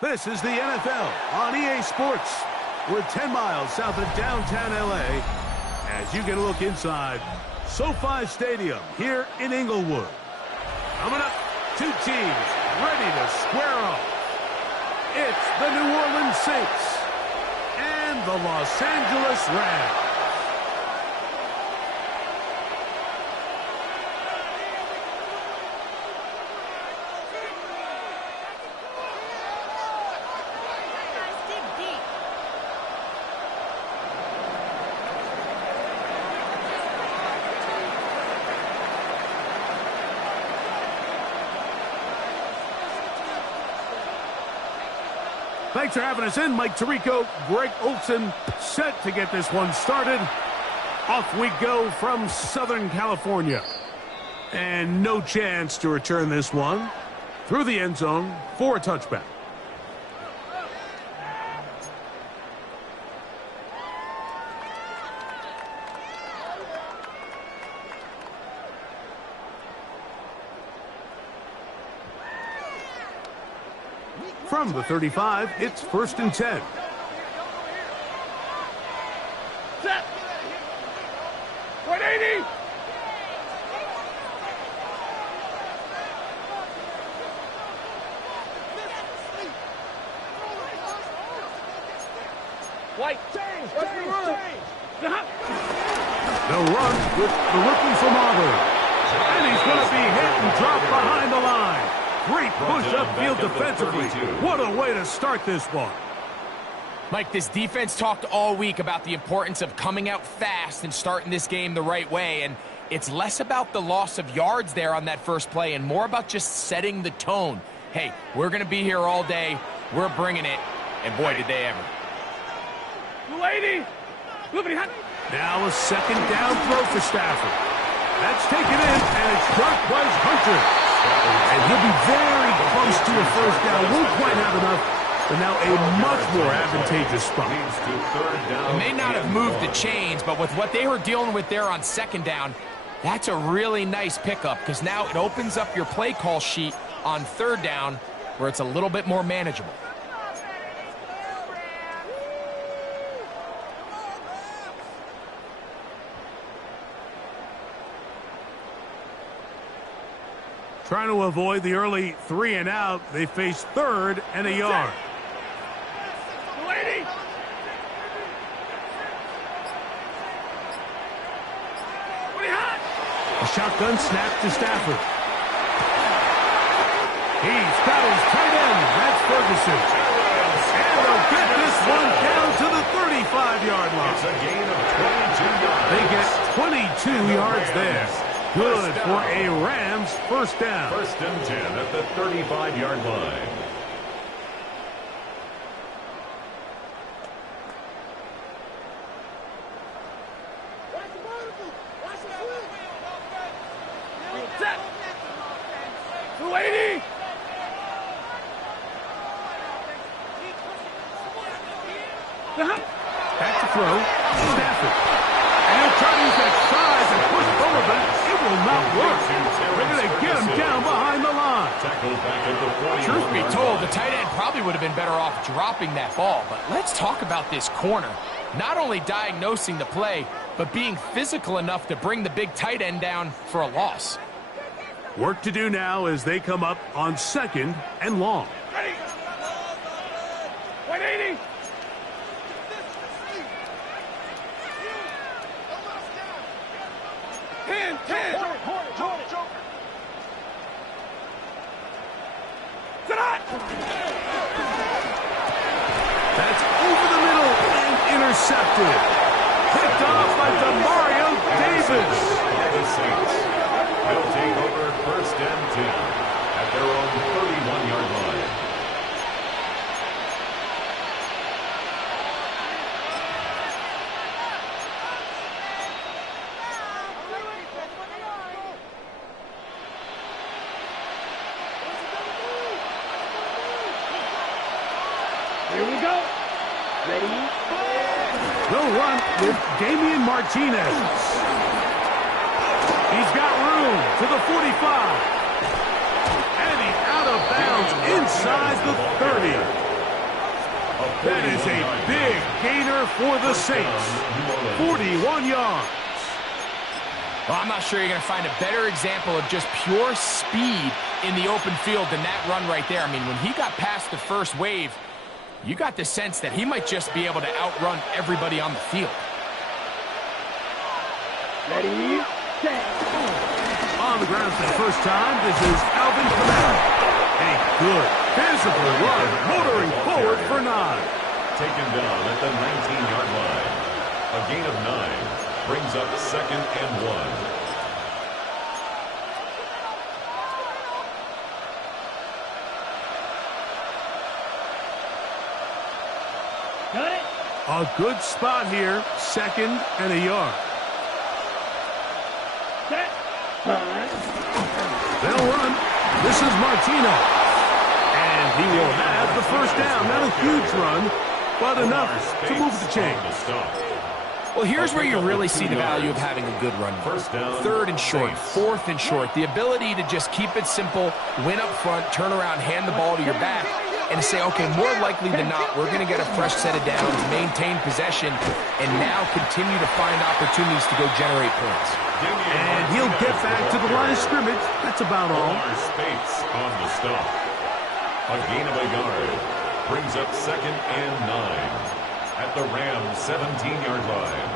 This is the NFL on EA Sports. We're 10 miles south of downtown LA as you get a look inside SoFi Stadium here in Inglewood. Coming up, two teams ready to square off. It's the New Orleans Saints and the Los Angeles Rams. Thanks for having us in. Mike Tirico, Greg Olson, set to get this one started. Off we go from Southern California. And no chance to return this one through the end zone for a touchback. From the 35, it's 1st and 10. Set. 180. White, change. They'll run with the rookie from Auburn. And he's going to be hit and dropped behind the line. Great push upfield defensively. What a way to start this one. Mike, this defense talked all week about the importance of coming out fast and starting this game the right way, and it's less about the loss of yards there on that first play and more about just setting the tone. Hey, we're going to be here all day. We're bringing it, and boy, did they ever. 280. Now a second down throw for Stafford. That's taken in, and it's short was Hunter. And he'll be very close to a first down. Won't quite have enough, but now a much more advantageous spot. It may not have moved the chains, but with what they were dealing with there on second down, that's a really nice pickup because now it opens up your play call sheet on third down where it's a little bit more manageable. Trying to avoid the early 3 and out, they face 3rd and a yard. 280. A shotgun snap to Stafford. He's got his tight end. That's Ferguson. And they'll get this one down to the 35-yard line. It's a gain of 22 yards. They get 22 yards there. Good for a Rams first down. 1st and 10 at the 35-yard line. Set. 280. Back to throw. Stafford. And he'll try to use that size and push forward, but it will not work. They're going to get him down behind the line. Truth be told, the tight end probably would have been better off dropping that ball. But let's talk about this corner. Not only diagnosing the play, but being physical enough to bring the big tight end down for a loss. Work to do now as they come up on 2nd and long. 180. That's over the middle and intercepted. Picked off by Demario Davis. The Saints will take over 1st and 10 at their own 31-yard line. They'll run with Damian Martinez. He's got room to the 45. And he's out of bounds inside the 30. That is a big gainer for the Saints. 41 yards. Well, I'm not sure you're going to find a better example of just pure speed in the open field than that run right there. I mean, when he got past the first wave, you got the sense that he might just be able to outrun everybody on the field. Ready, set. On the ground for the first time, this is Alvin Kamara. A good physical run, motoring forward for 9. Taken down at the 19-yard line. A gain of 9 brings up 2nd and 1. A good spot here, 2nd and a yard. Set. They'll run. This is Martinez. And he will have the first down. Not a huge run, but enough to move the chains. Well, here's where you really see the value of having a good run. 3rd and short, 4th and short. The ability to just keep it simple, win up front, turn around, hand the ball to your back, and to say, okay, more likely than not, we're going to get a fresh set of downs, maintain possession, and now continue to find opportunities to go generate points. And he'll get back to the line of scrimmage. That's about all. Space on the stop. A gain of a yard brings up 2nd and 9 at the Rams' 17-yard line.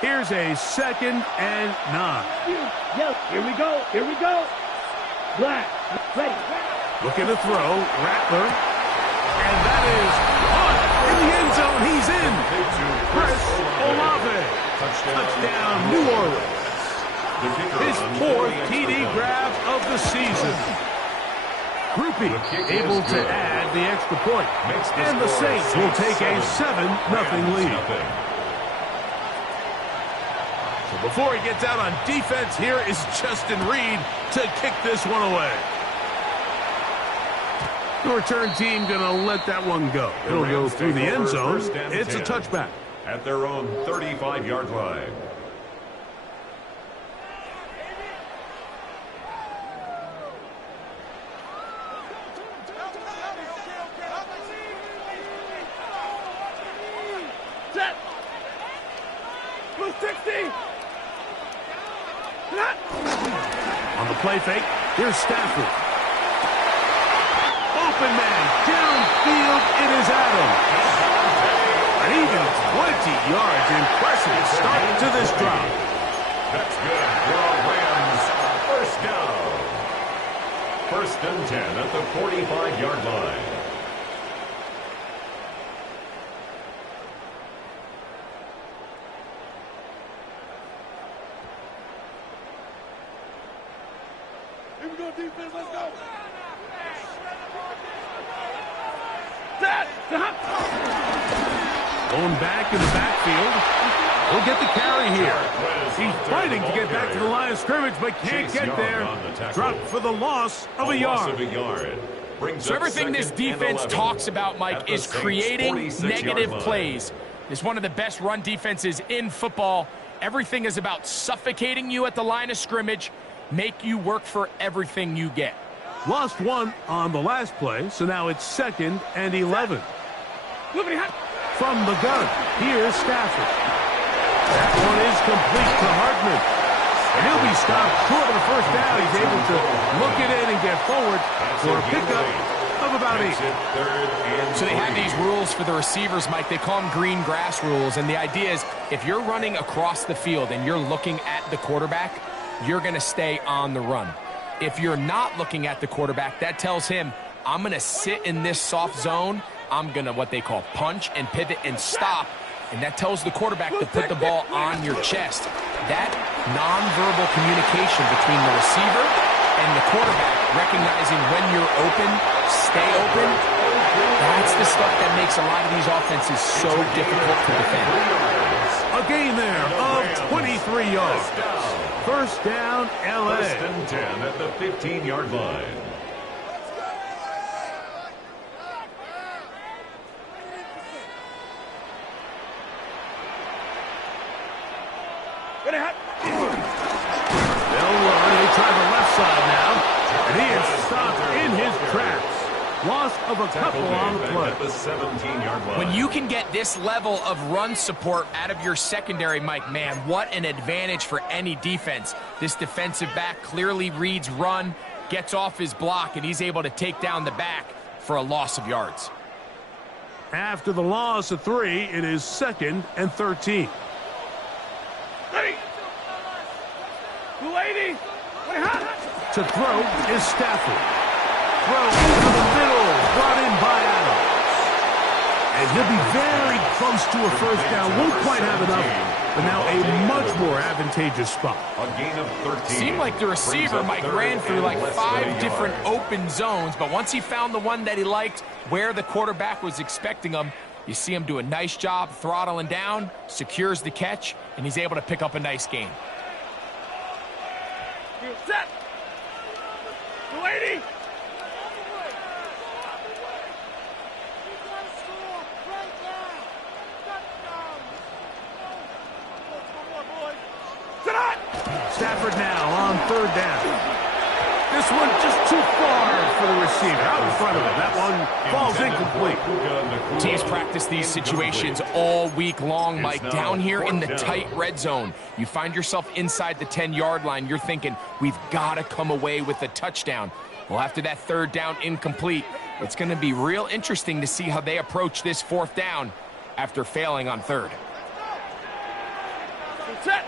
Here's a 2nd and 9. Here we go. Here we go. Black. Ready. Looking to throw. Rattler. And that is caught in the end zone. He's in. Chris Olave. Touchdown, New Orleans. His 4th TD grab of the season. Groupie able to add the extra point. And the Saints will take a 7-0 lead. So before he gets out on defense, here is Justin Reed to kick this one away. The return team going to let that one go. It'll go through the end zone. It's a touchback. At their own 35-yard line. Set. Blue 60. On the play fake, here's Stafford. Open man, downfield, it is Adams. An even 20 yards, impressive start to this drive. That's good for a Rams first down. 1st and 10 at the 45-yard line. Here we go, defense. Let's go. Set. Going back in the backfield. He'll get the carry here. He's fighting to get back to the line of scrimmage, but can't get there. Dropped for the loss of a yard. So everything this defense talks about, Mike, is creating negative plays. It's one of the best run defenses in football. Everything is about suffocating you at the line of scrimmage, make you work for everything you get. Lost one on the last play, so now it's 2nd and 11. From the gun, here's Stafford. That one is complete to Hartman. And he'll be stopped short of the first down. He's able to look it in and get forward for a pickup of about 8. So they have these rules for the receivers, Mike. They call them green grass rules. And the idea is if you're running across the field and you're looking at the quarterback, you're going to stay on the run. If you're not looking at the quarterback, that tells him, I'm going to sit in this soft zone. I'm going to what they call punch and pivot and stop. And that tells the quarterback to put the ball on your chest. That nonverbal communication between the receiver and the quarterback, recognizing when you're open, stay open, that's the stuff that makes a lot of these offenses so difficult to defend. A gain there of 23 yards. First down, L.A. 1st and 10 at the 15-yard line. stopped in his tracks. Loss of a couple on the play. At the 17-yard line. When you can get this level of run support out of your secondary, Mike, man, what an advantage for any defense. This defensive back clearly reads run, gets off his block, and he's able to take down the back for a loss of yards. After the loss of 3, it is 2nd and 13. Ready. 280. To throw is Stafford. Throw into the middle, brought in by Adams. And he'll be very close to a first down. Won't quite have enough, but now a much more advantageous spot. A gain of 13. Seemed like the receiver, Mike, ran through like 5 different open zones, but once he found the one that he liked, where the quarterback was expecting him, you see him do a nice job throttling down, secures the catch, and he's able to pick up a nice gain. Set. 280. Stafford now on 3rd down. This one just too far for the receiver. Out in front of him. That one falls incomplete. Teams practice these situations all week long, Mike. Down here in the tight red zone, you find yourself inside the 10-yard line. You're thinking, we've got to come away with a touchdown. Well, after that 3rd down incomplete, it's going to be real interesting to see how they approach this 4th down after failing on 3rd. Set.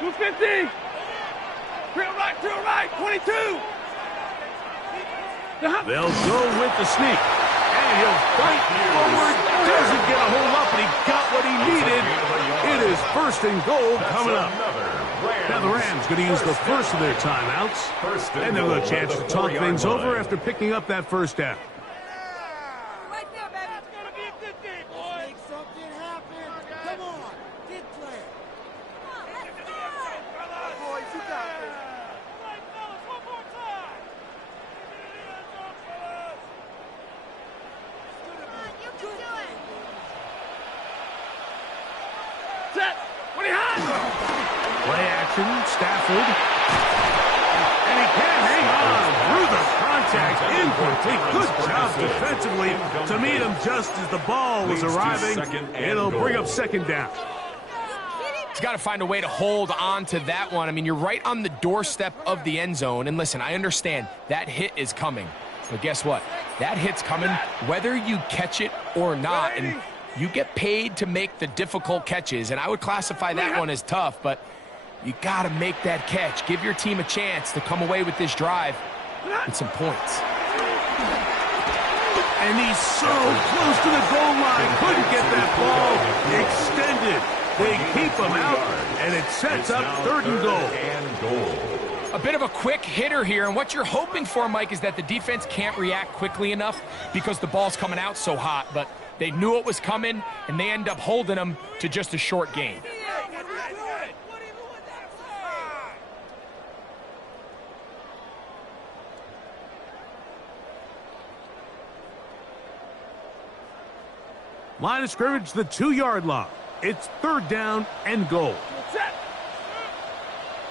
250. To the right, 22. They'll go with the sneak. And he'll fight forward. Doesn't get a hold up, and he got what he needed. It is 1st and goal coming up. Now the Rams going to use the first of their timeouts. And they'll have a chance to talk things over after picking up that 1st down. Right there, baby. It's going to be a good game, boys. Make something happen. Come on. Get play. Boys, you got this. Set. What do you have? Play action, Stafford. And he can hang on through the contact. Incomplete. Good job defensively to meet him just as the ball was arriving. It'll bring up 2nd down. He's got to find a way to hold on to that one. I mean, you're right on the doorstep of the end zone. And listen, I understand that hit is coming. But guess what? That hit's coming whether you catch it or not. And you get paid to make the difficult catches. And I would classify that one as tough, but you got to make that catch. Give your team a chance to come away with this drive with some points. And he's so close to the goal line. Couldn't get that ball extended. They keep him out, and it sets up 3rd and goal. A bit of a quick hitter here, and what you're hoping for, Mike, is that the defense can't react quickly enough because the ball's coming out so hot, but they knew it was coming, and they end up holding them to just a short gain. Line of scrimmage, the 2-yard line. It's 3rd down and goal. Set.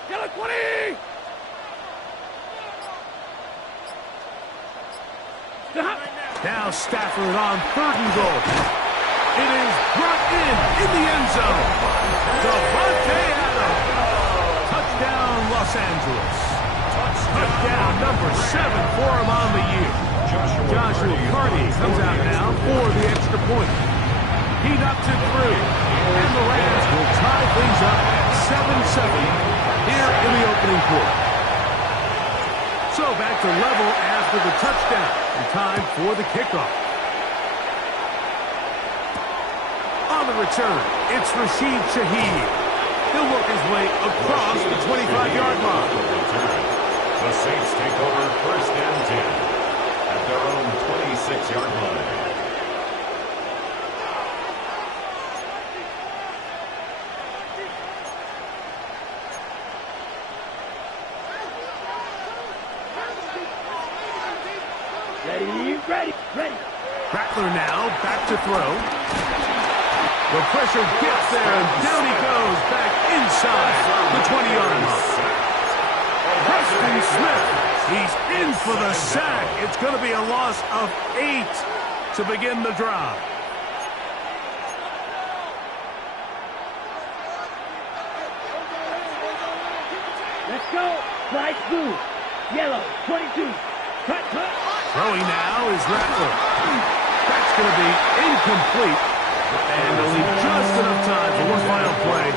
Get it, 20. Now Stafford on 3rd and goal. It is brought in the end zone. Davante Adams. Touchdown, Los Angeles. Touchdown number 7 for him on the year. Joshua Carty comes out now for the extra point. He knocks it through, and the Rams will tie things up at 7-7 here in the opening quarter. So back to level after the touchdown, and time for the kickoff. On the return, it's Rashid Shaheed. He'll work his way across the 25-yard line. The Saints take over 1st and 10 at their own 26-yard line. Ready. Rattler now, back to throw. The pressure gets there, and down he goes, back inside the 20-yard line. Preston Smith He's in for the sack. It's going to be a loss of 8 to begin the drive. Let's go. Flight blue. Yellow. 22. Cut. Throwing now is Rattler. That's going to be incomplete. And only just enough time for one final play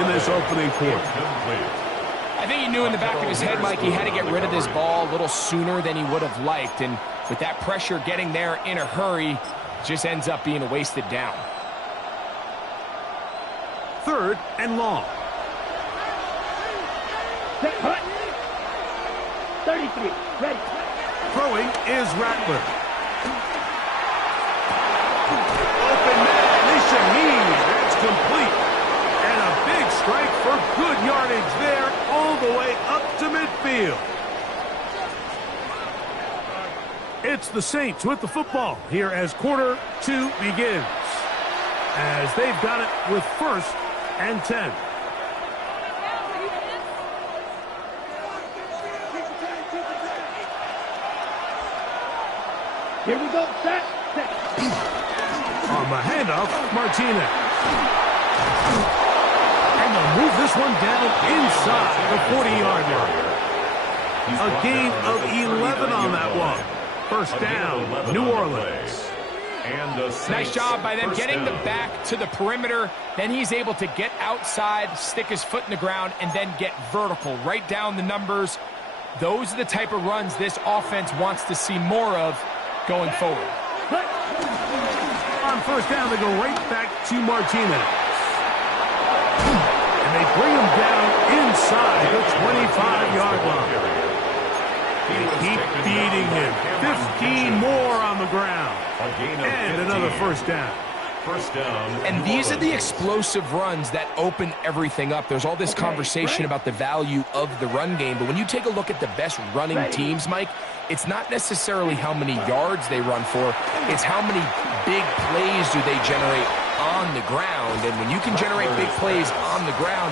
in this opening quarter. I think he knew in the back of his head, Mike, he had to get rid of this ball a little sooner than he would have liked. And with that pressure getting there in a hurry, it just ends up being a wasted down. 3rd and long. Set. Cut. 33. Ready. Throwing is Rattler. Open man, Shaheen. That's complete. And a big strike for good yardage there all the way up to midfield. It's the Saints with the football here as quarter 2 begins. As they've got it with 1st and 10. Here we go. Set. On the handoff, Martinez. And they'll move this one down inside the 40-yard line. A gain of 11 on that one. 1st down, New Orleans. Nice job by them getting the back to the perimeter. Then he's able to get outside, stick his foot in the ground, and then get vertical. Right down the numbers. Those are the type of runs this offense wants to see more of going forward. On 1st down, they go right back to Martinez. And they bring him down inside the 25-yard line. They keep beating him. 15 more on the ground. And another 1st down. And these are the explosive runs that open everything up. There's all this conversation about the value of the run game, but when you take a look at the best running teams, Mike, it's not necessarily how many yards they run for, it's how many big plays do they generate on the ground. And when you can generate big plays on the ground,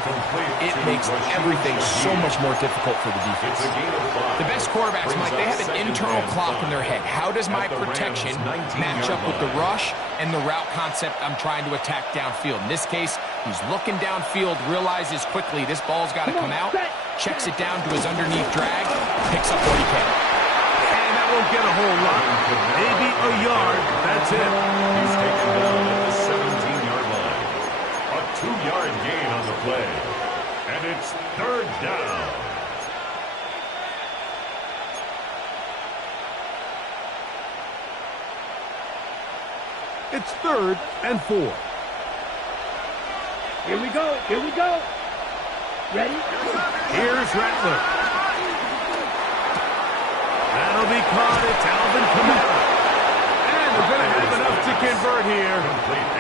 it makes everything so much more difficult for the defense. The best quarterbacks, Mike, they have an internal clock in their head. How does my protection match up with the rush and the route concept I'm trying to attack downfield? In this case, he's looking downfield, realizes quickly this ball's got to come out, checks it down to his underneath drag, picks up what he can. And that won't get a whole lot. Maybe a yard. That's it. He's taken down at the 17-yard line. A 2-yard gain on the play. And it's 3rd down. It's 3rd and 4. Here we go. Ready? Here's Rattler. That'll be caught. It's Alvin Kamara. And they're going to have enough to convert here.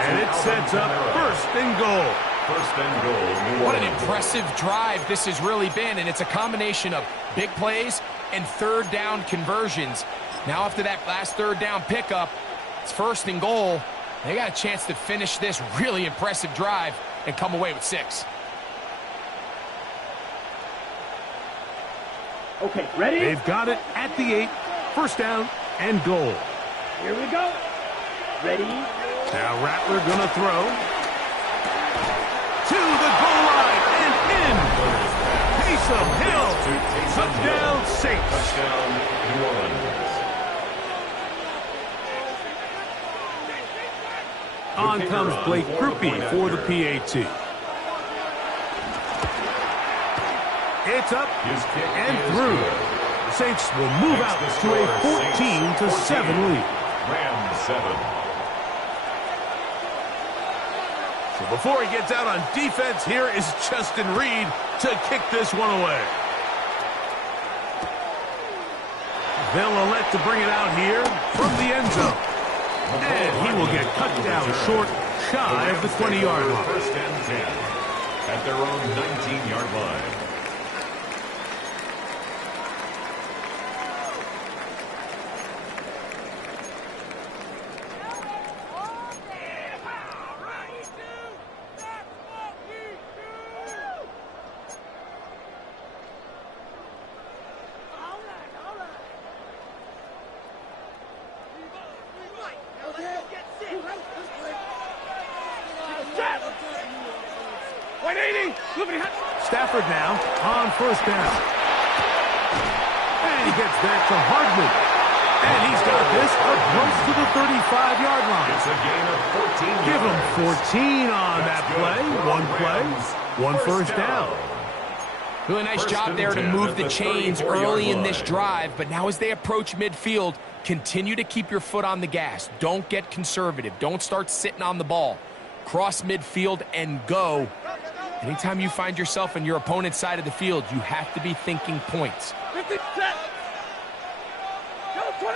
And it sets up 1st and goal. 1st and goal. What an impressive drive this has really been, and it's a combination of big plays and 3rd down conversions. Now after that last 3rd down pickup, it's 1st and goal. They got a chance to finish this really impressive drive and come away with 6. Okay, ready? They've got it at the 8. 1st down and goal. Here we go. Ready? Now Rattler going to throw. To the goal line and in. Taysom Hill. Touchdown Saints. Touchdown New Orleans. On comes Blake Grupe for the PAT. It's up and through. The Saints will move out to a 14-7 lead. Rams 7. So before he gets out on defense, here is Justin Reed to kick this one away. They'll elect to bring it out here from the end zone. And he will get cut down short, shy of the 20-yard line. 1st and 10 at their own 19-yard line. Stafford now on first down. And he gets that to Hardman. And he's got this up close to the 35-yard line. It's a gain of 14 yards. Give him 14 on that play. One play, one first down. Really nice job there to move the chains early in this drive, but now as they approach midfield, continue to keep your foot on the gas. Don't get conservative. Don't start sitting on the ball. Cross midfield and go. Anytime you find yourself on your opponent's side of the field, you have to be thinking points. 50, set. Go, 20.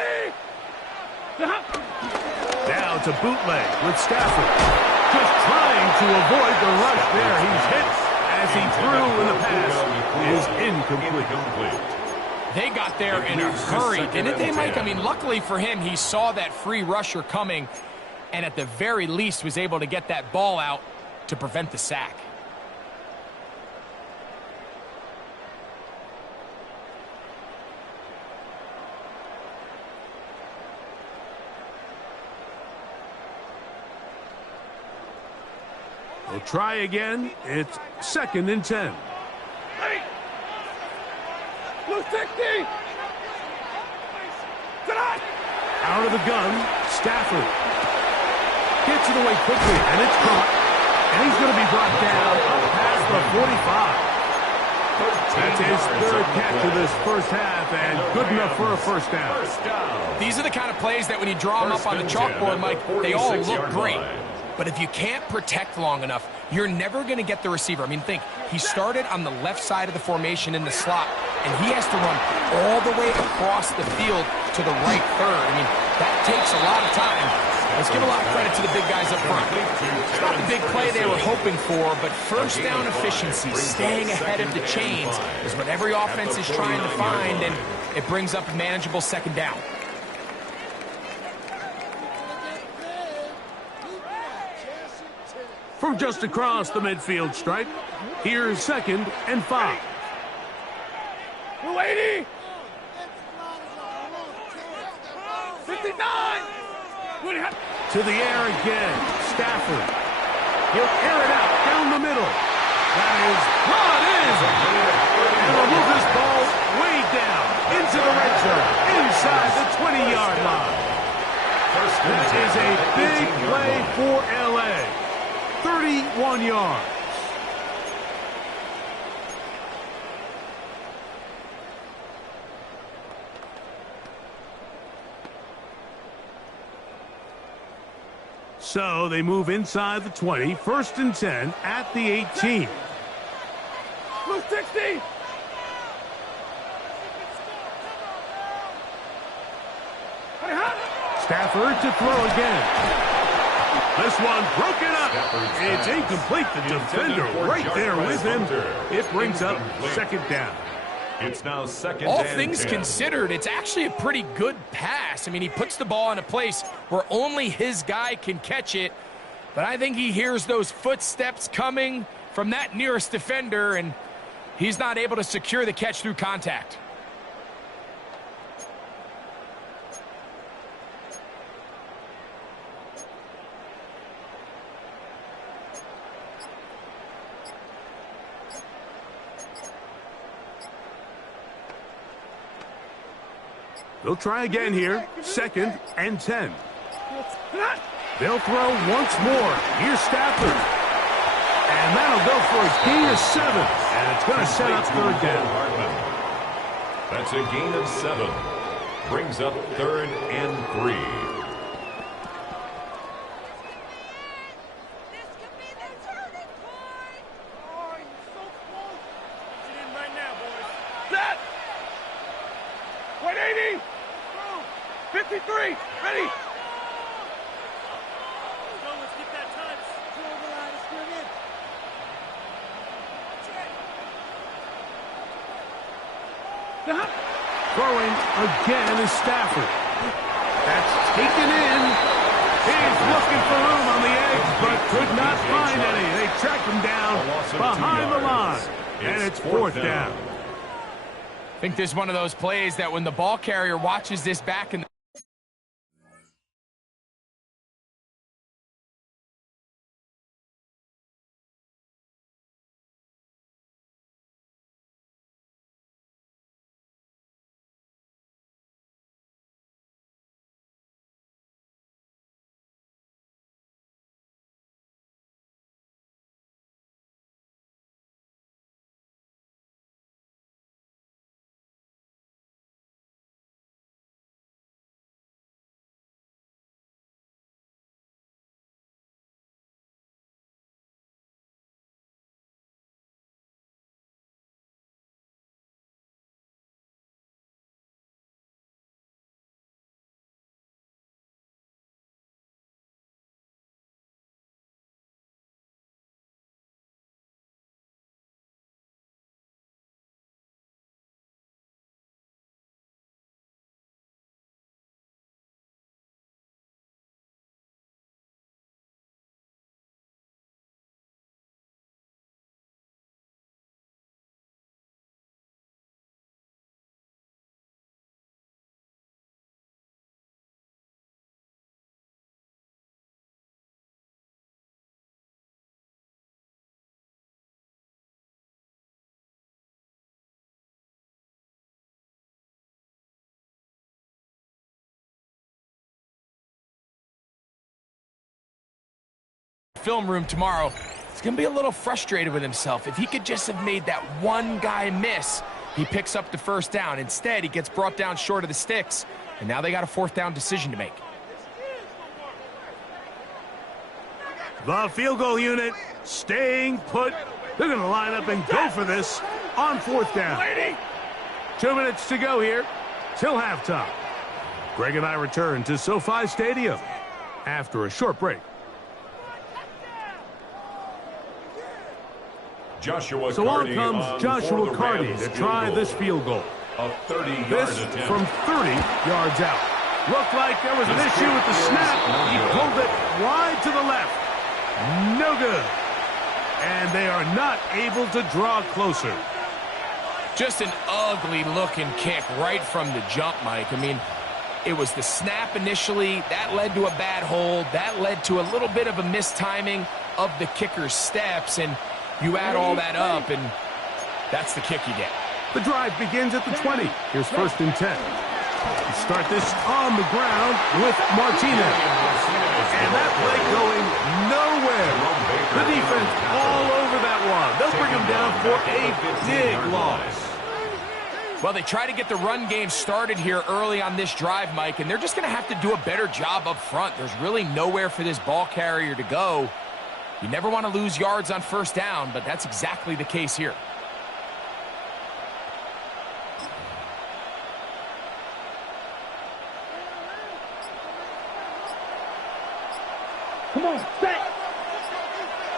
Now it's a bootleg with Stafford. Just trying to avoid the rush there. He's hit as he threw in the pass. Is incomplete. They got there in a hurry, didn't they, Mike? I mean, luckily for him, he saw that free rusher coming and at the very least was able to get that ball out to prevent the sack. We'll try again. It's 2nd and 10. Blue 60. Out of the gun, Stafford. Gets it away quickly, and it's caught. And he's going to be brought down up past the 45. That's his 3rd catch of this first half, and good enough for a first down. These are the kind of plays that when you draw them up on the chalkboard, Mike, they all look great. But if you can't protect long enough, you're never going to get the receiver. I mean, think, he started on the left side of the formation in the slot, and he has to run all the way across the field to the right third. I mean, that takes a lot of time. Let's give a lot of credit to the big guys up front. It's not the big play they were hoping for, but first down efficiency, staying ahead of the chains, is what every offense is trying to find, and it brings up a manageable 2nd down. From just across the midfield stripe, here's 2nd and 5. 280. 59. To the air again, Stafford. He'll air it out down the middle. That is brought in. And will move this ball way down into the red zone, inside the 20-yard line. That is a big play for L.A. 31 yards. So they move inside the 20, 1st and 10 at the 18. Blue 60. Stafford to throw again. This one broken up. It's incomplete. The defender right there with him. It brings up 2nd down. It's now 2nd All and things 10. considered, it's actually a pretty good pass. I mean, he puts the ball in a place where only his guy can catch it. But I think he hears those footsteps coming from that nearest defender, and he's not able to secure the catch through contact. They'll try again here. 2nd and 10. They'll throw once more. Here's Stafford. And that'll go for a gain of 7. And it's going to set up 3rd down. That's a gain of 7. Brings up 3rd and 3. Set. 180. 53. Ready. Let's get that time. Throw the line of scrimmage. Throwing again is Stafford. That's taken in. He's looking for room on the edge, but could not find any. They tracked him down behind the line. And it's 4th down. I think this is one of those plays that when the ball carrier watches this back in the film room tomorrow, he's going to be a little frustrated with himself. If he could just have made that one guy miss, he picks up the first down. Instead, he gets brought down short of the sticks, and now they got a fourth down decision to make. The field goal unit staying put. They're going to line up and go for this on fourth down. 2 minutes to go here till halftime. Greg and I return to SoFi Stadium after a short break. So on comes Joshua Carty to try this field goal. A 30-yard This attempt. from 30 yards out. Looked like there was an issue with the snap. He pulled it wide to the left. No good. And they are not able to draw closer. Just an ugly-looking kick right from the jump, Mike. I mean, it was the snap initially. That led to a bad hold. That led to a little bit of a mistiming of the kicker's steps. And you add all that up, and that's the kick you get. The drive begins at the 20. Here's first and 10. We start this on the ground with Martinez. And that play going nowhere. The defense all over that one. They'll bring him down for a big loss. Well, they try to get the run game started here early on this drive, Mike, and they're just going to have to do a better job up front. There's really nowhere for this ball carrier to go. You never want to lose yards on first down, but that's exactly the case here. Come on, set.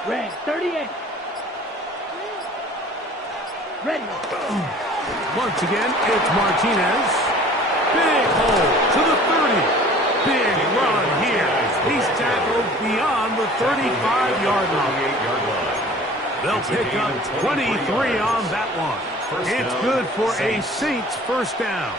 Red, 38. Ready. Once again, it's Martinez. Big hole to the 30. Big run here. He's tackled beyond the 35-yard line. They'll pick up 23 on that one. It's good for a Saints first down.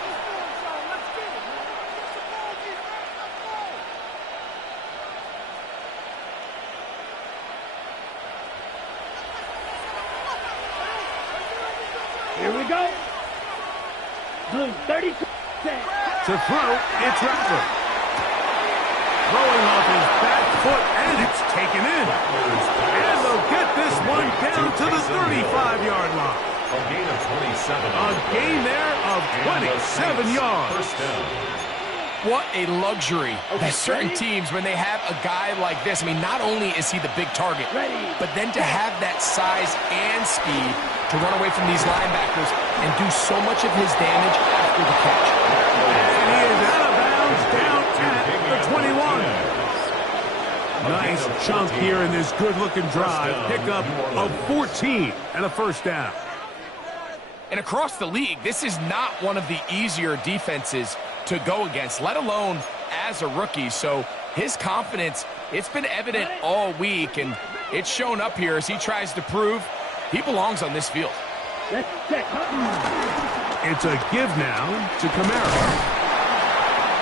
Here we go. Blue, 32. To throw, it's Rattler. Throwing off his back foot, and it's taken in. And they'll get this one down to the 35-yard line. A gain of 27. A gain there of 27 yards. First down. What a luxury that certain teams, when they have a guy like this, I mean, not only is he the big target, but then to have that size and speed to run away from these linebackers and do so much of his damage after the catch. And he is out of bounds down at the 21. Nice chunk here in this good-looking drive. Pickup of 14 and a first down. And across the league, this is not one of the easier defenses to go against, let alone as a rookie. So his confidence, it's been evident all week, and it's shown up here as he tries to prove he belongs on this field. It's a give now to Camara.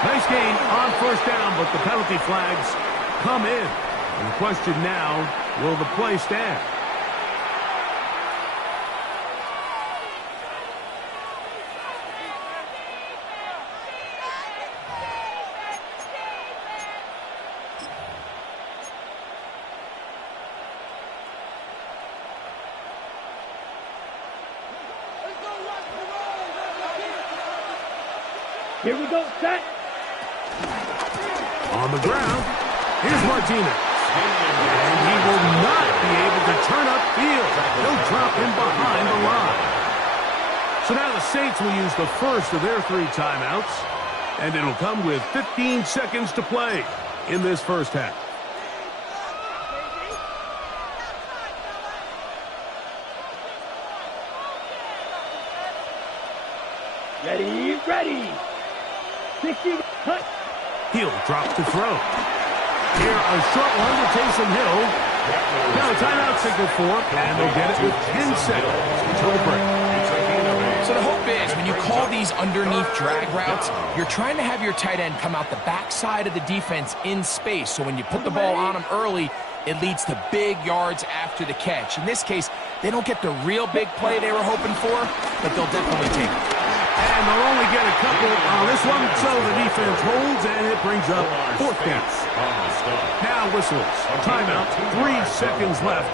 Nice gain on first down, but the penalty flags come in. And the question now, will the play stand? Here we go, set. On the ground, here's Martinez. And he will not be able to turn upfield. They'll drop him behind the line. So now the Saints will use the first of their 3 timeouts, and it'll come with 15 seconds to play in this first half. Ready, ready. 60, cut. Hill drops to throw. Here, a short one to Taysom Hill. Now a timeout signal for, and they'll get it with 10 seconds until the break. So the hope is when you call these underneath drag routes, you're trying to have your tight end come out the backside of the defense in space. So when you put the ball on him early, it leads to big yards after the catch. In this case, they don't get the real big play they were hoping for, but they'll definitely take it. And they'll only get a couple on this one, so the defense holds, and it brings up fourth down. Now whistles. Timeout. 3 seconds left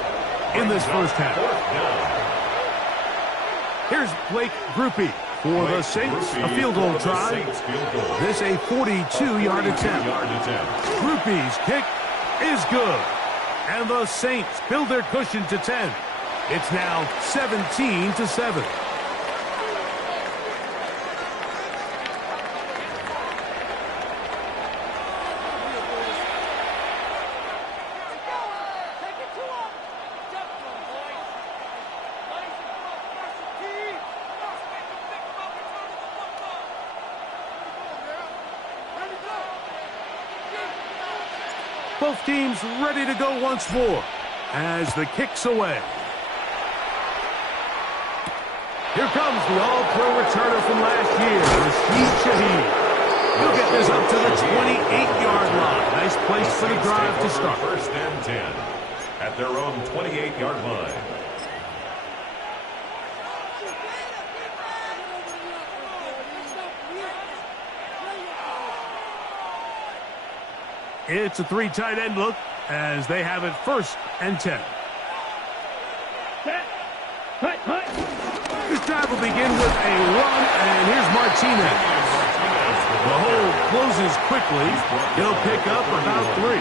in this first half. Here's Blake Grupe for the Saints. A field goal try. This a 42-yard attempt. Grupe's kick is good. And the Saints build their cushion to 10. It's now 17-7. Both teams ready to go once more as the kick's away. Here comes the all-pro returner from last year, Rashid Shaheed. He'll get this up to the 28-yard line. Nice place for the drive to start. First and 10 at their own 28-yard line. It's a 3 tight end look as they have it first and 10. This drive will begin with a run, and here's Martinez. The hole closes quickly. He'll pick up about 3.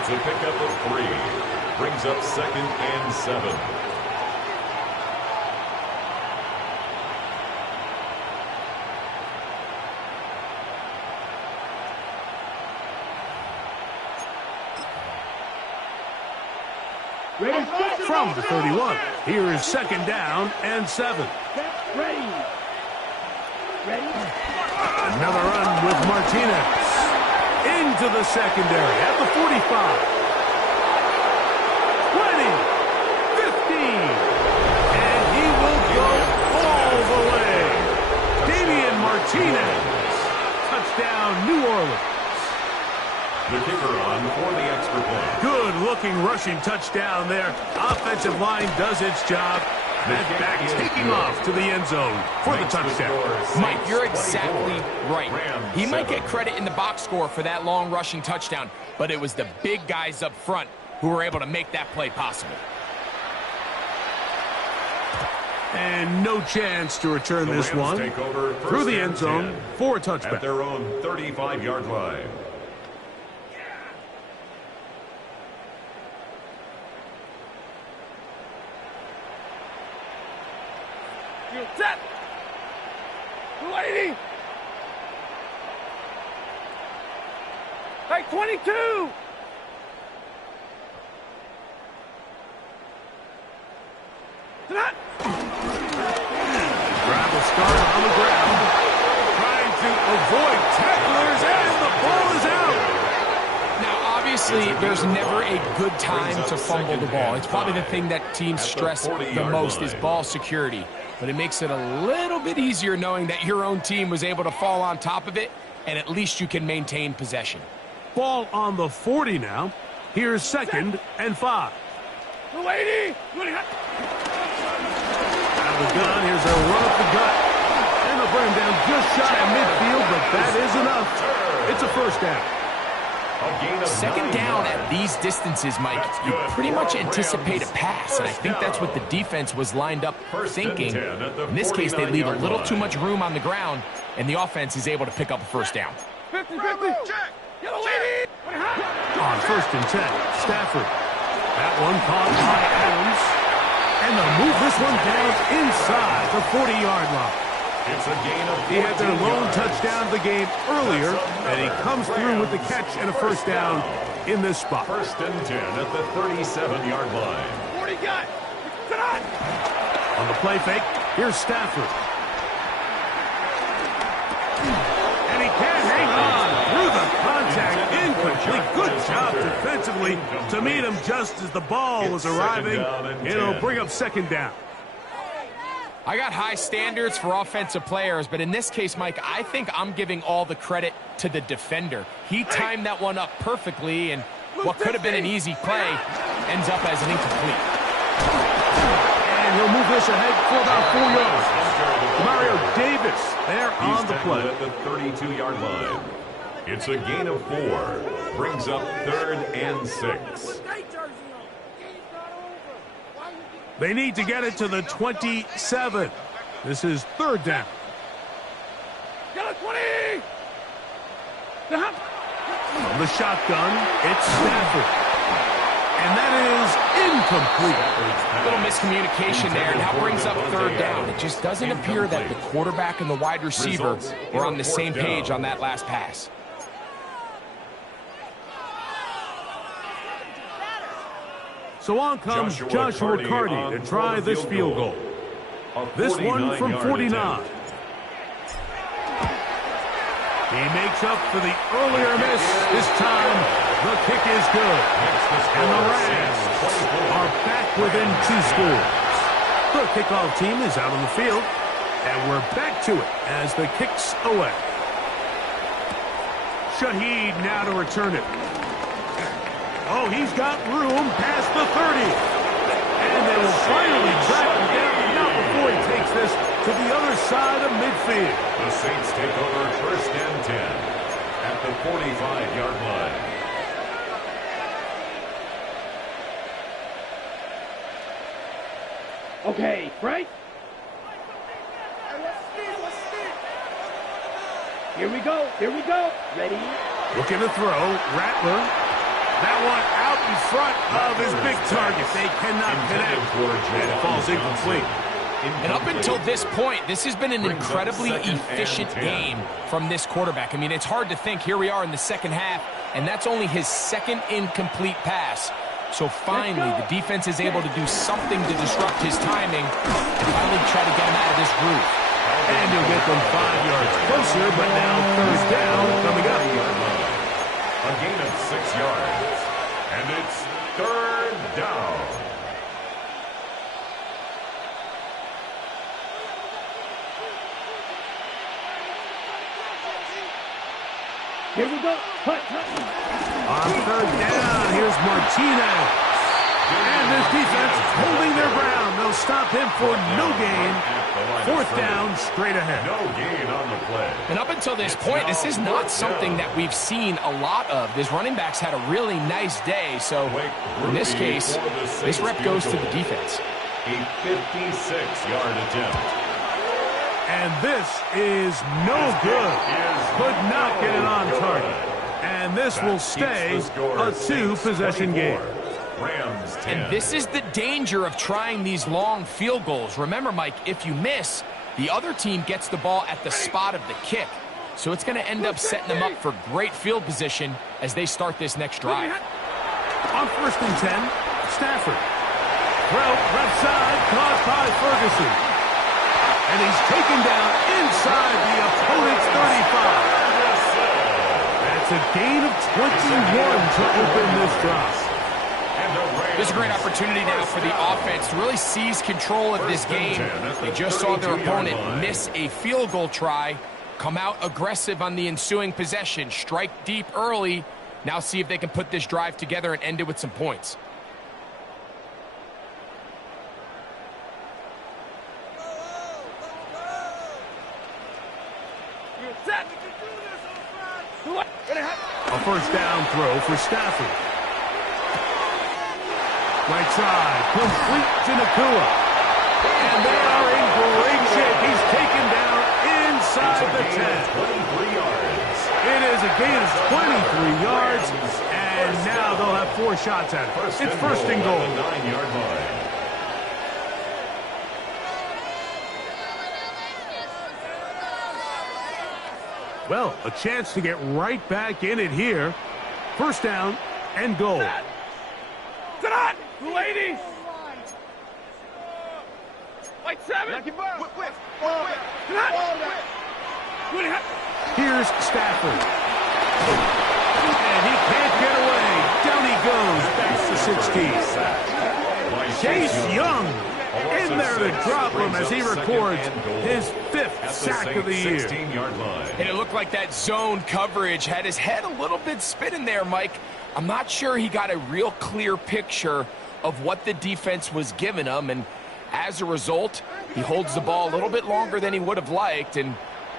It's a pickup of 3. Brings up 2nd and 7. From the 31, here is 2nd down and 7. Ready. Another run with Martinez. Into the secondary at the 45. 20, 15. And he will go all the way. Damian Martinez. Touchdown, New Orleans. The kicker on for the extra point. Good-looking rushing touchdown there. Offensive line does its job. And back taking off to the end zone for the touchdown. Mike, you're exactly right. He might get credit in the box score for that long rushing touchdown, but it was the big guys up front who were able to make that play possible. And no chance to return this one through the end zone for a touchback. At their own 35-yard line. Set. 280. Hey, 22. Tonight. Drive will start on the ground. Trying to avoid tacklers, and the ball is out. Now, obviously, there's never a good time to fumble the ball. It's probably the thing that teams stress the most is ball security. But it makes it a little bit easier knowing that your own team was able to fall on top of it, and at least you can maintain possession. Ball on the 40 now. Here's 2nd and 5. 280. Out of the gun, here's a run up the gut. And they'll bring him down just shy of midfield, but that is enough. It's a first down. 2nd down at these distances, Mike, you pretty much anticipate a pass, and I think that's what the defense was lined up thinking. In this case, they leave a little too much room on the ground, and the offense is able to pick up a first down. 50. On 1st and 10, Stafford. That one caught by Adams. And they'll move this one down inside the 40-yard line. It's a gain of 14 He had their lone yards. touchdown of the game earlier, and he comes through with the catch and a first down in this spot. 1st and 10 at the 37-yard line. 40 guy. Tonight. On the play fake, here's Stafford. And he can't hang on through the contact. Incomplete. Good job defensively to meet him just as the ball was arriving. It'll bring up 2nd down. I got high standards for offensive players, but in this case, Mike, I think I'm giving all the credit to the defender. He timed that one up perfectly, and what could have been an easy play ends up as an incomplete. And he'll move this ahead for about 4 yards. Mario Davis there He's on the tackled play. at the 32-yard line. It's a gain of 4. Brings up 3rd and 6. They need to get it to the 27. This is 3rd down. Get it, 20! From the shotgun, it's Stafford. And that is incomplete. Little miscommunication there, and now brings up 3rd down. It just doesn't appear that the quarterback and the wide receiver were on the same page on that last pass. So on comes Joshua Carty to try this field goal. This one from 49. He makes up for the earlier miss. This time, the kick is good. And the Rams are back within 2 scores. The kickoff team is out on the field. And we're back to it as the kick's away. Shaheed now to return it. Oh, he's got room past the 30. And they will finally track him down, but not before he takes this to the other side of midfield. The Saints take over 1st and 10 at the 45-yard line. Okay, Frank. Here we go. Here we go. Ready? Looking to throw. Rattler. That one out in front of his big target. They cannot connect. And it falls incomplete. And up until this point, this has been an incredibly efficient game from this quarterback. I mean, it's hard to think. Here we are in the second half, and that's only his 2nd incomplete pass. So finally, the defense is able to do something to disrupt his timing and finally try to get him out of this groove. And he'll get them 5 yards closer, but now 3rd down coming up. A gain of 6 yards. And it's 3rd down. Here we go. Cut. On 3rd down, here's Martinez. And this defense holding their ground. They'll stop him for no gain. 4th down, straight ahead. No gain on the play. And up until this point, this is not something that we've seen a lot of. This running back's had a really nice day, so in this case, this rep goes to the defense. A 56-yard attempt. And this is no good. Could not get it on target. And this will stay a 2-possession game. Rams 10. And this is the danger of trying these long field goals. Remember, Mike, if you miss, the other team gets the ball at the spot of the kick. So it's going to end up setting them up for great field position as they start this next drive. On 1st and 10, Stafford. Throw left side, caught by Ferguson. And he's taken down inside the opponent's 35. That's a gain of 21 to open this drive. There's a great opportunity now for the offense to really seize control of this game. They just saw their opponent miss a field goal try, come out aggressive on the ensuing possession, strike deep early. Now see if they can put this drive together and end it with some points. A 1st down throw for Stafford. Right side, complete to Nakua. And they are in great shape. He's taken down inside the 10. 23 yards. It is a gain of 23 yards, and now they'll have 4 shots at it. It's 1st and goal. 9-yard line. Well, a chance to get right back in it here. 1st down and goal. Tonight, ladies. White 7. Here's Stafford. And he can't get away. Down he goes. Back to 16. Chase Young in there to drop him as he records his 5th sack of the year. 16-yard line. And it looked like that zone coverage had his head a little bit spinning there, Mike. I'm not sure he got a real clear picture of what the defense was giving him, and as a result, He holds the ball a little bit longer than he would have liked, and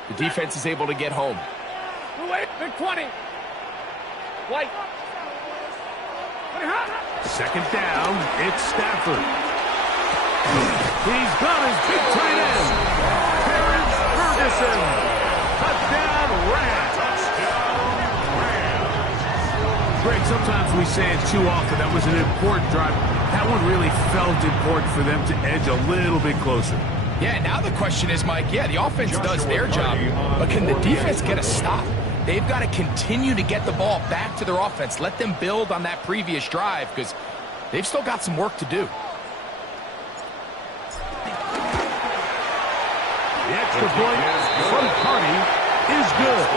the defense is able to get home. Wait, big 20. White. Second down, it's Stafford. He's got his big tight end, Terrence Ferguson. Touchdown, Rams. Greg, sometimes we say it too often. That was an important drive. That one really felt important for them to edge a little bit closer. Yeah, now the question is, Mike, the offense does their job, but can the defense get a stop? They've got to continue to get the ball back to their offense. Let them build on that previous drive because they've still got some work to do. The extra point from Carney is good.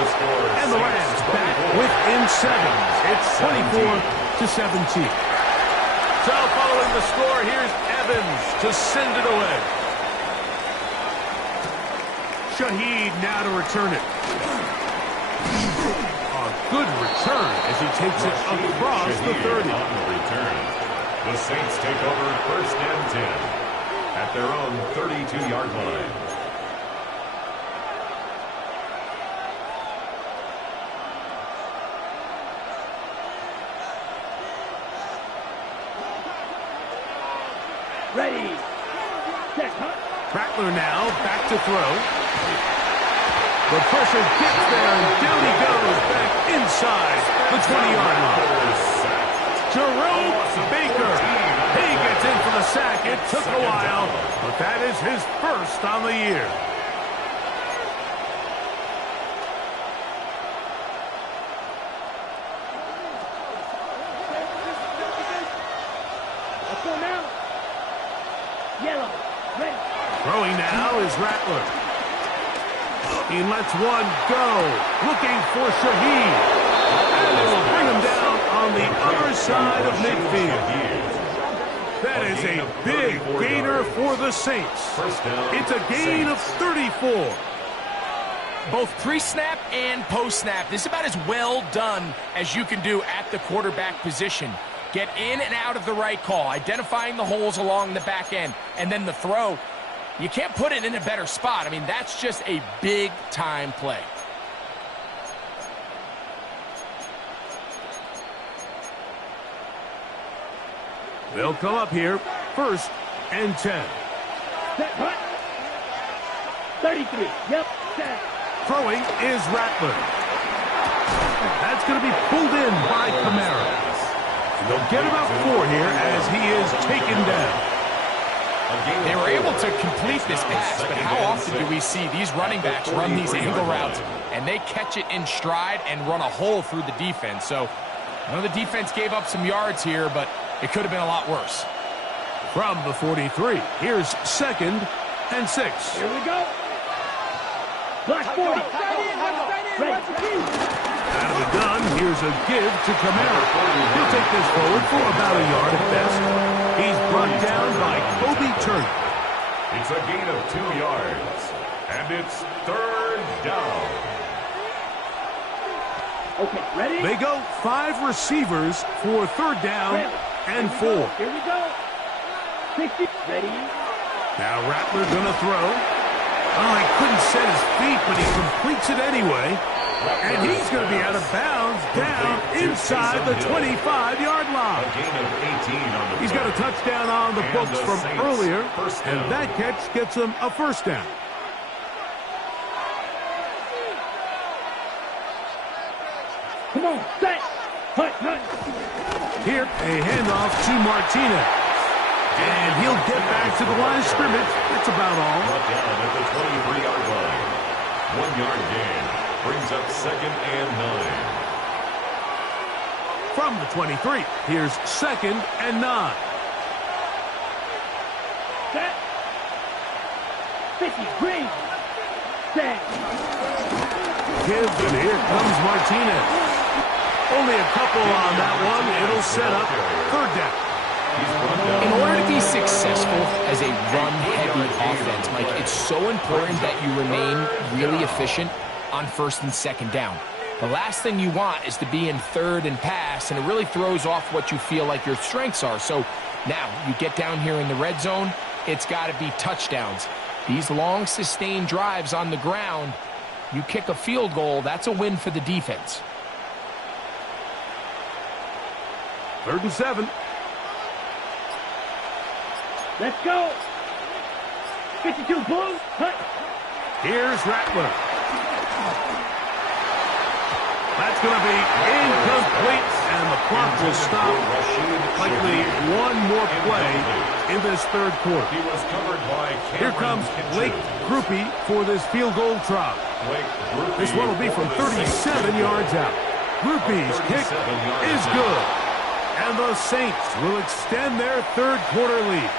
And the Rams back within 7. It's 24-17. So following the score, here's Evans to send it away. Shaheed now to return it. A good return as he takes it across the 30. On the return. The Saints take over 1st and 10 at their own 32-yard line. Ready. Set. Rattler now back to throw. The pressure gets there, and down he goes back inside the 20-yard line. Jerome Baker. He gets in for the sack. It took a while, but that is his first on the year. Let's go now. Yellow. Ready. Throwing now is Rattler. He lets one go. Looking for Shaheed. And they will bring him down on the other side of midfield. That is a big gainer for the Saints. It's a gain of 34. Both pre-snap and post-snap, this is about as well done as you can do at the quarterback position. Get in and out of the right call, identifying the holes along the back end, and then the throw. You can't put it in a better spot. I mean, that's just a big-time play. They'll come up here, 1st and 10. Set. Hut. 33. Yep. Set. Throwing is Rattler. That's going to be pulled in by Kamara. They'll get about 4 here as he is taken down. They were able to complete this pass, but how often do we see these running backs run these angle routes and they catch it in stride and run a hole through the defense? So I know the defense gave up some yards here, but it could have been a lot worse. From the 43, here's 2nd and 6. Here we go. Black 40. Ready. Out of the gun, here's a give to Kamara. He'll take this forward for about a yard at best. He's brought down by Kobe Turner. It's a gain of 2 yards, and it's 3rd down. Okay, ready? They go 5 receivers for 3rd down and 4. Here we go. 60. Ready. Now Rattler gonna throw. Oh, he couldn't set his feet, but he completes it anyway. And he's going to be out of bounds down inside the 25-yard line. A gain of 18 on the He's got a touchdown on the books from earlier, and that catch gets him a 1st down. Come on, set. Hut. Here, a handoff to Martinez. And he'll get back to the line of scrimmage. That's about all. Brought down at the 23-yard line. 1-yard gain brings up 2nd and 9. From the 23, here's 2nd and 9. Set. 50. Green. Set. Give, and here comes Martinez. Only a couple on that one. It'll set up 3rd down. In order to be successful as a run-heavy offense, Mike, it's so important that you remain really efficient on 1st and 2nd down. The last thing you want is to be in 3rd and pass, and it really throws off what you feel like your strengths are. So now you get down here in the red zone, it's got to be touchdowns. These long, sustained drives on the ground, you kick a field goal, that's a win for the defense. 3rd and 7. Let's go. 52 Blue. Hut. Here's Rattler. That's going to be incomplete, and the clock will stop. Likely one more play in this 3rd quarter. He was covered by Here comes Blake Grupe for this field goal try. This one will be from 37 yards out. Grupe's kick is good. And the Saints will extend their 3rd quarter lead.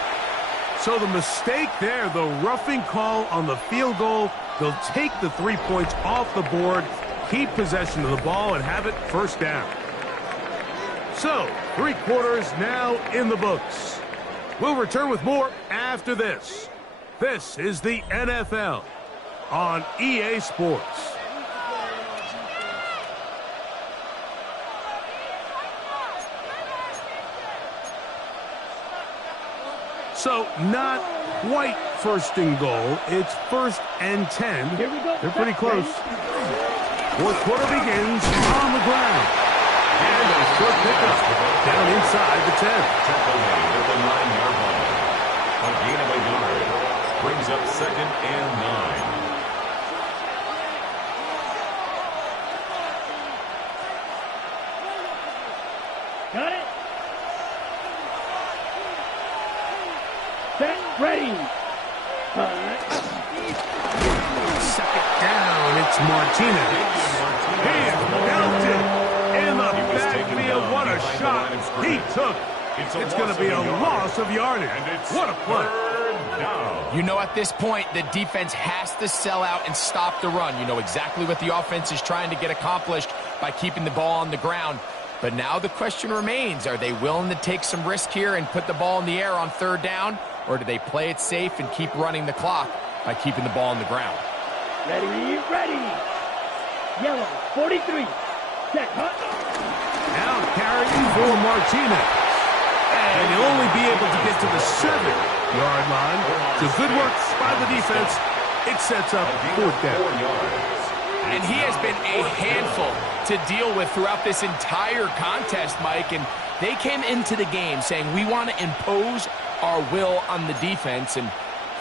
So the mistake there, the roughing call on the field goal, they'll take the 3 points off the board, keep possession of the ball, and have it 1st down. So, 3 quarters now in the books. We'll return with more after this. This is the NFL on EA Sports. So, not quite 1st and goal. It's 1st and 10. Here we go. They're pretty close. 4th quarter begins on the ground. And a short pickup down inside the 10. Tackle made at the 9-yard line. A gain of a yard. Brings up 2nd and 9. Got it. Set. Ready. 2nd down. It's Martinez. He's belted in the backfield. What a shot he took. It's going to be a loss of yardage. What a play. You know, at this point, the defense has to sell out and stop the run. You know exactly what the offense is trying to get accomplished by keeping the ball on the ground. But now the question remains, are they willing to take some risk here and put the ball in the air on 3rd down? Or do they play it safe and keep running the clock by keeping the ball on the ground? Ready, ready. Yellow, 43. Set, hut. Now carrying for Martinez. And he'll only be able to get to the 7-yard line. So good work by the defense. It sets up 4th down. And he has been a handful to deal with throughout this entire contest, Mike. And they came into the game saying, we want to impose our will on the defense. And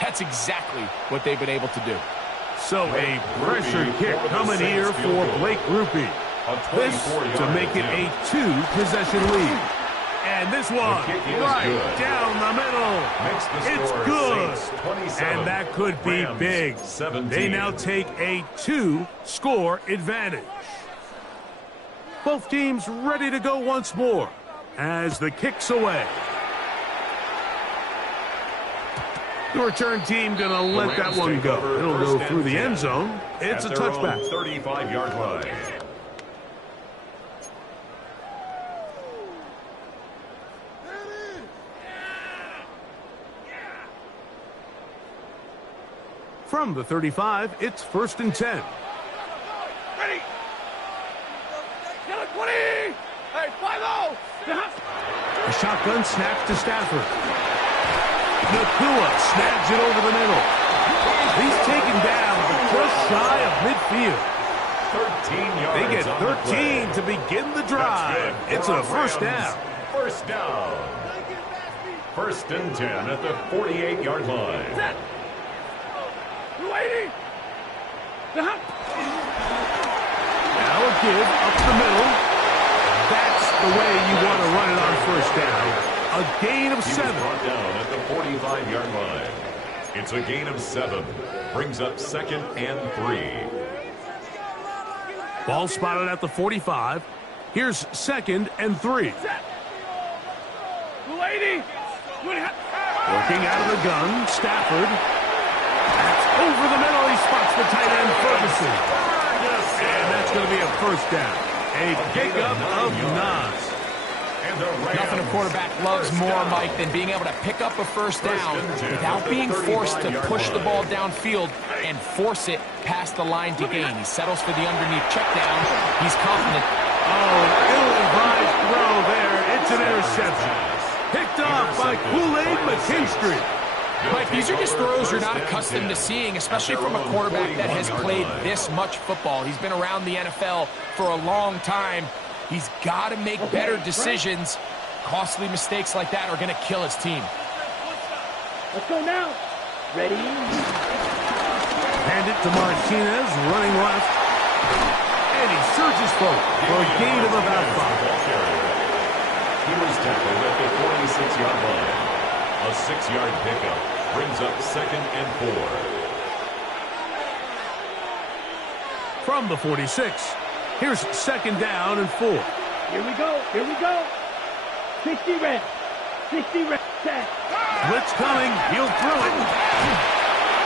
that's exactly what they've been able to do. So a pressure kick coming here for Blake Grupe. This to make it a 2-possession lead. And this one right down the middle. It's good. And that could be big. They now take a 2-score advantage. Both teams ready to go once more as the kick's away. The return team going to let that one go. It'll go through the end zone. It's a touchback. 35-yard line. From the 35, it's 1st and 10. Ready. Yellow 20. Hey, 5-0. A shotgun snap to Stafford. Nakua snags it over the middle. He's taken down, but just shy of midfield. 13 yards. They get 13 to begin the drive. It's a 1st down. 1st down. 1st and 10 at the 48-yard line. Set. 280. Now a give up the middle. That's the way you want to run it on 1st down. A gain of 7. Brought down at the 45-yard line. It's a gain of 7. Brings up 2nd and 3. Ball spotted at the 45. Here's 2nd and 3. 280. Working out of the gun, Stafford. That's over the middle. He spots the tight end, Ferguson. And that's going to be a 1st down. A pickup of 9. Nothing a quarterback loves more, Mike, than being able to pick up a 1st down without being forced to push the ball downfield and force it past the line to gain. He settles for the underneath check down. He's confident. Oh, ill-advised throw there. It's an interception. Picked off by Kool-Aid McKinstry. Mike, these are just throws you're not accustomed to seeing, especially from a quarterback that has played this much football. He's been around the NFL for a long time. He's got to make better decisions. Costly mistakes like that are going to kill his team. Let's go now. Ready? Hand it to Martinez, running left. And he surges forward for a gain of about 5. He was tackled at the 46-yard line. A 6-yard pickup brings up 2nd and 4. From the 46, here's 2nd down and 4. Here we go. Here we go. 60 red. 60 red. Set. Blitz coming. He'll throw it.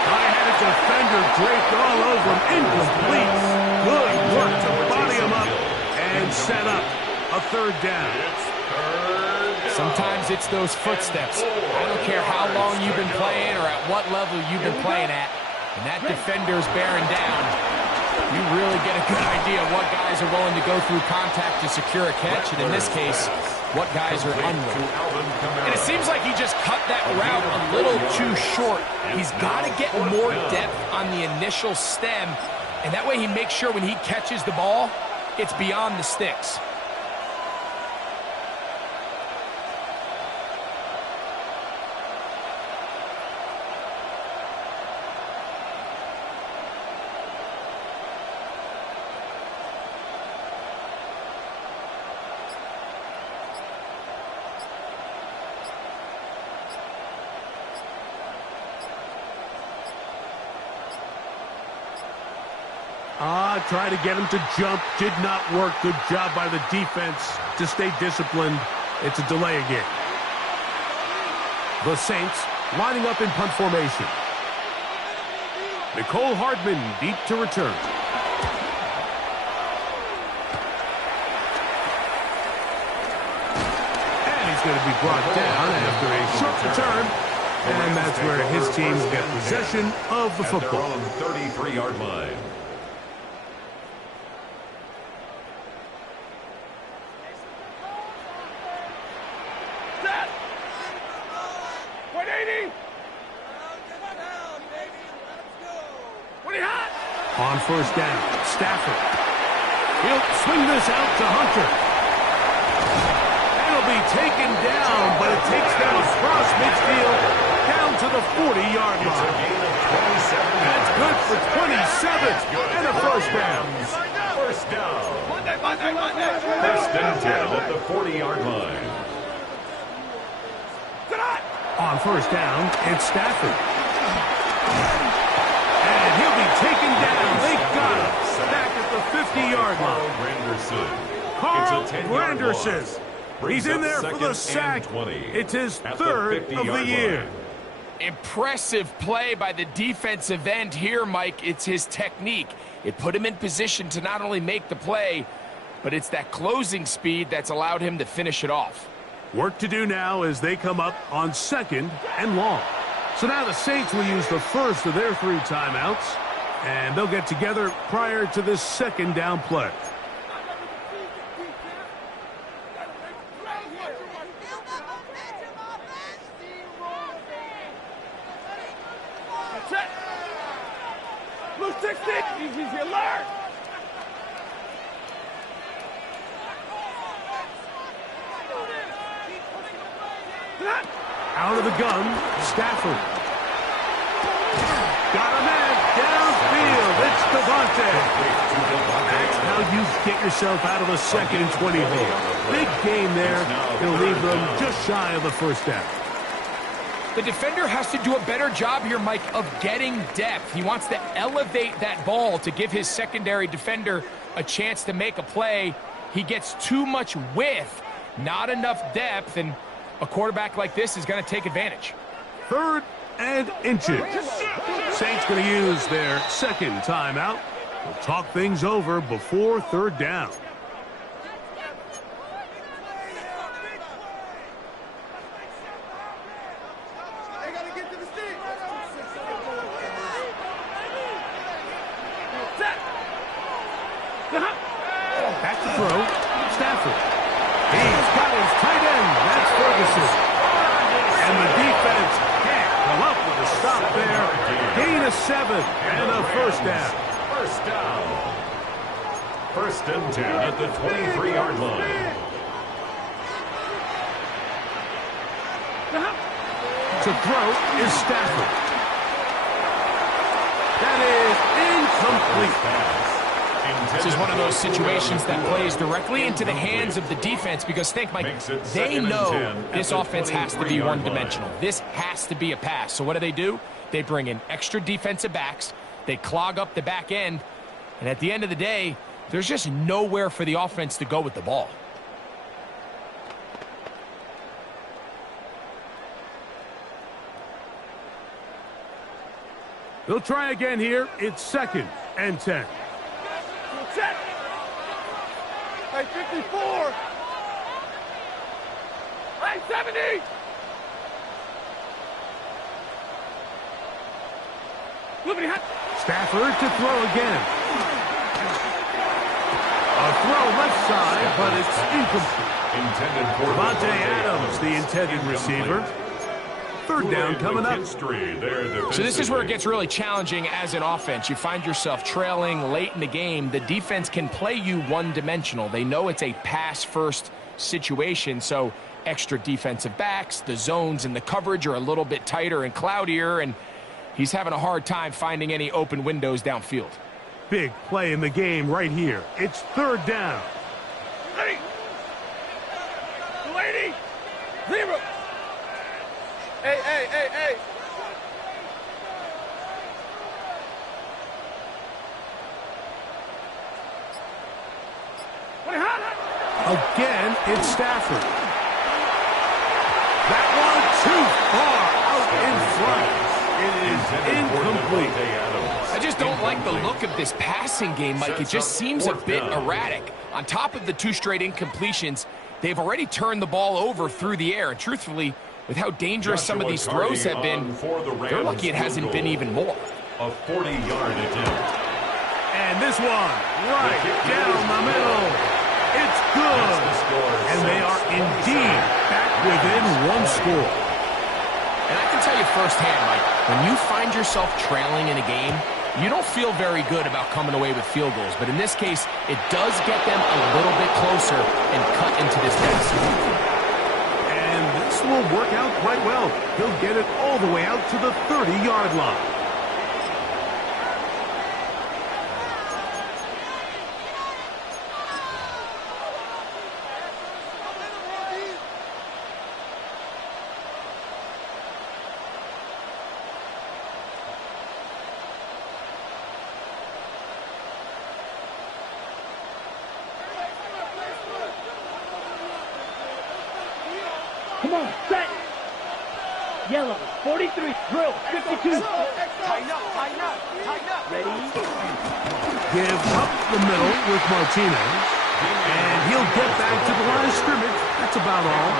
I had a defender draped all over him. Incomplete. Good work to body him up and set up a 3rd down. Sometimes it's those footsteps. I don't care how long you've been playing or at what level you've been playing at. And that defender's bearing down. You really get a good idea of what guys are willing to go through contact to secure a catch, and in this case, what guys are unwilling. And it seems like he just cut that route a little too short. He's got to get more depth on the initial stem, and that way he makes sure when he catches the ball, it's beyond the sticks. Try to get him to jump. Did not work. Good job by the defense to stay disciplined. It's a delay again. The Saints lining up in punt formation. Nicole Hardman deep to return. And he's going to be brought down after a short return. And that's where his team will get possession of the football. On the 33-yard line. On 1st down, Stafford. He'll swing this out to Hunter. It'll be taken down, but it takes them across midfield down to the 40-yard line. That's good for 27 and a 1st down. First down. First and 10 at the 40-yard line. On 1st down, it's Stafford. And he'll be taken down. They got him. Back at the 50-yard line. Carl Granderson. He's in there for the sack. It's his 3rd of the year. Impressive play by the defensive end here, Mike. It's his technique. It put him in position to not only make the play, but it's that closing speed that's allowed him to finish it off. Work to do now as they come up on 2nd and long. So now the Saints will use the first of their 3 timeouts, and they'll get together prior to this 2nd down play. Blue 60. He's alert. Out of the gun, Stafford. Got a man downfield. It's Devontae. That's how you get yourself out of a 2nd and 20 hole. Big game there. It'll leave them just shy of the 1st down. The defender has to do a better job here, Mike, of getting depth. He wants to elevate that ball to give his secondary defender a chance to make a play. He gets too much width, not enough depth, and a quarterback like this is going to take advantage. 3rd and inches. Saints going to use their 2nd timeout. We'll talk things over before 3rd down. Back to throw. Stafford. He's got his tight end. That's Ferguson. And the defense can't Well, up with a stop there. Gain of 7 and a first down. First down. 1st and 10 at the 23-yard line. To throw is Stafford. That is incomplete. This is one of those situations that plays directly into the hands of the defense because think, Mike, they know this offense has to be one-dimensional. This has to be a pass. So what do? They bring in extra defensive backs. They clog up the back end. And at the end of the day, there's just nowhere for the offense to go with the ball. They'll try again here. It's 2nd and 10. Check. Hey, 54. Hey, 70. Stafford to throw again. A throw left side, but it's incomplete. Devontae Adams, the intended receiver. 3rd down coming up. So this is where it gets really challenging as an offense. You find yourself trailing late in the game. The defense can play you one-dimensional. They know it's a pass-first situation, so extra defensive backs, the zones and the coverage are a little bit tighter and cloudier, and he's having a hard time finding any open windows downfield. Big play in the game right here. It's 3rd down. Lady. 0. Hey, hey, hey, hey. Again, it's Stafford. That one too far out in front. It is incomplete. I just don't like the look of this passing game, Mike. It just seems a bit erratic. On top of the 2 straight incompletions, they've already turned the ball over through the air. And truthfully, with how dangerous some of these throws have been, they're lucky it hasn't been even more. A 40-yard attempt. And this one, right down the middle. It's good. And they are indeed back within 1 score. And I can tell you firsthand, Mike, when you find yourself trailing in a game, you don't feel very good about coming away with field goals. But in this case, it does get them a little bit closer and cut into this deficit. This will work out quite well. He'll get it all the way out to the 30-yard line. Come on, set. Yellow, 43, drill, 52. Tighten up, tighten up, tighten up. Ready? Give up the middle with Martinez. And he'll get back to the line of scrimmage. That's about all.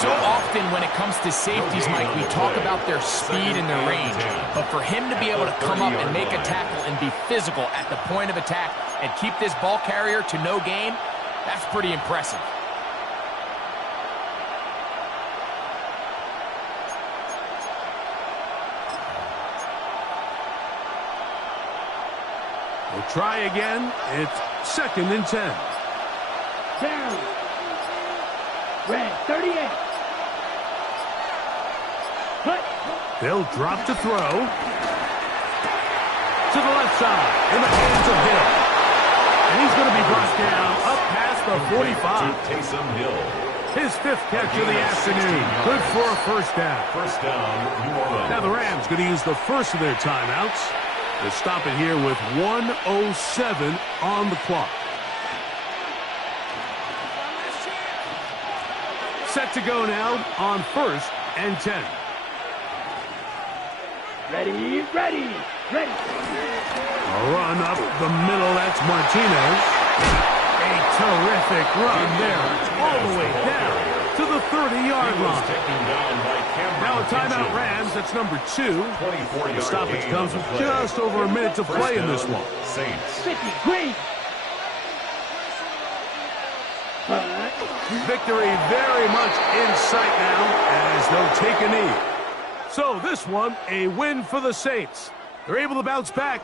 So often when it comes to safeties, Mike, we talk about their speed and their range. But for him to be able to come up and make a tackle and be physical at the point of attack and keep this ball carrier to no gain, that's pretty impressive. We'll try again. It's 2nd and 10. Down. Red, 38. Cut. They'll drop to throw. To the left side. In the hands of Hill. And he's going to be brought down up past the 45. Taysom Hill. His 5th catch of the afternoon. Good for a first down. First down, New Orleans. Now the Rams going to use the first of their timeouts. They'll stop it here with 1:07 on the clock. Set to go now on 1st and 10. Ready, ready, ready. A run up the middle, that's Martinez. A terrific run there, all the way down to the 30-yard line. Now a timeout Rams, that's number 2. The stoppage comes with just over a minute to play in this one. 50, green. Victory very much in sight now as they'll take a knee. So this one, a win for the Saints. They're able to bounce back